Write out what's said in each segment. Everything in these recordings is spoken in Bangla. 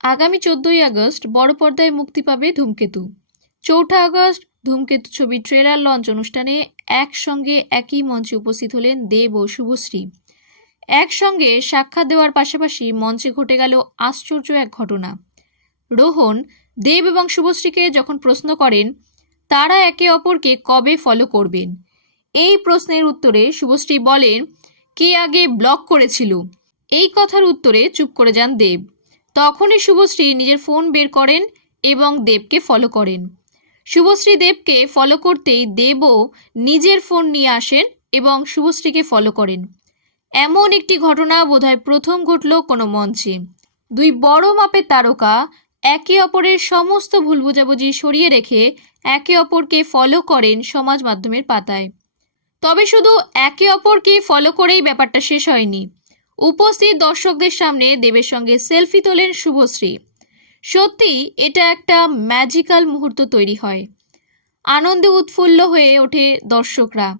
আগামী চোদ্দই আগস্ট বড় পর্দায় মুক্তি পাবে ধূমকেতু। চৌঠা আগস্ট ধূমকেতু ছবি ট্রেলার লঞ্চ অনুষ্ঠানে একসঙ্গে একই মঞ্চে উপস্থিত হলেন দেব ও শুভশ্রী। একসঙ্গে সাক্ষাৎ দেওয়ার পাশাপাশি মঞ্চে ঘটে গেল আশ্চর্য এক ঘটনা। রোহন, দেব এবং শুভশ্রীকে যখন প্রশ্ন করেন, তারা একে অপরকে কবে ফলো করবেন? এই প্রশ্নের উত্তরে শুভশ্রী বলেন, কে আগে ব্লক করেছিল? এই কথার উত্তরে চুপ করে যান দেব। তখনই শুভশ্রী নিজের ফোন বের করেন এবং দেবকে ফলো করেন। শুভশ্রী দেবকে ফলো করতেই দেবও নিজের ফোন নিয়ে আসেন এবং শুভশ্রীকে ফলো করেন। এমন একটি ঘটনা বোধহয় প্রথম ঘটল কোনো মঞ্চে। দুই বড় মাপের তারকা একে অপরের সমস্ত ভুল বোঝাবুঝি সরিয়ে রেখে একে অপরকে ফলো করেন সমাজ মাধ্যমের পাতায়। তবে শুধু একে অপরকে ফলো করেই ব্যাপারটা শেষ হয়নি। উপস্থিত দর্শকদের সামনে দেবের সঙ্গে সেলফি তোলেন শুভশ্রী। সত্যি, এটা একটা ম্যাজিক্যাল মুহূর্ত তৈরি হয়। আনন্দে উৎফুল্ল হয়ে ওঠে দর্শকরা।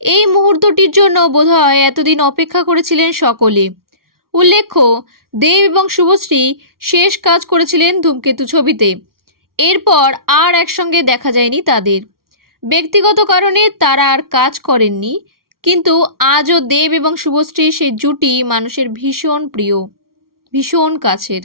এই মুহূর্তটির জন্য বোধহয় এতদিন অপেক্ষা করেছিলেন সকলে। উল্লেখ্য, দেব এবং শুভশ্রী শেষ কাজ করেছিলেন ধূমকেতু ছবিতে। এরপর আর একসঙ্গে দেখা যায়নি তাদের। ব্যক্তিগত কারণে তারা আর কাজ করেননি। কিন্তু আজও দেব এবং শুভশ্রী সেই জুটি মানুষের ভীষণ প্রিয় ভীষণ কাছের।